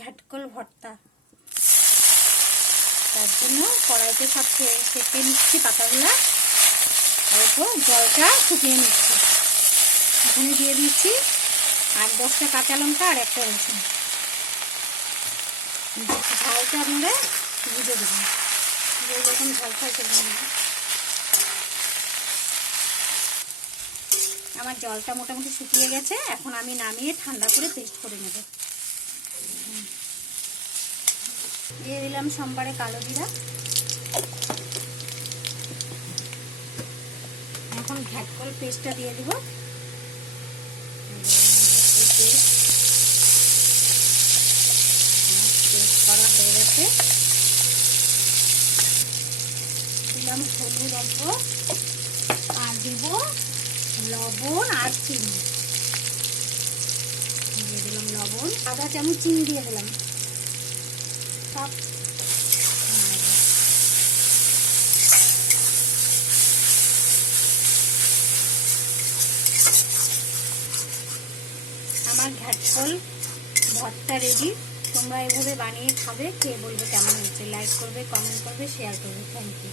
ঘ্যাটকল ভর্তা। তার জন্য কড়াইতে সব সেঁকে নিচ্ছি পাতাগুলা, আর এরপর জলটা শুকিয়ে নিচ্ছি। এখানে দিয়ে দিচ্ছি 8-10টা কাঁচা লঙ্কা আর একটা রসুন। ঝালটা আপনারা বুঝে দেবেন, যেরকম ঝাল খাই সেরকম। আমার জলটা মোটামুটি শুকিয়ে গেছে, এখন আমি নামিয়ে ঠান্ডা করে পেস্ট করে নেব। দিয়ে দিলাম সোমবারে কালো জিরা। এখন ঘ্যাটকল পেস্টটা দিয়ে দিব। পেস্ট করা হয়ে গেছে। দিলাম হলুদ অল্প, আর দেব লবণ আর চিনি। দিয়ে দিলাম লবণ, আধা চামচ চিনি দিয়ে দিলাম। সব আমার ঘ্যাটকল ভর্তা রেডি। তোমরা এভাবে বানিয়ে খাবে, খেয়ে বলবে কেমন হয়েছে। লাইক করবে, কমেন্ট করবে, শেয়ার করবে। Thank you.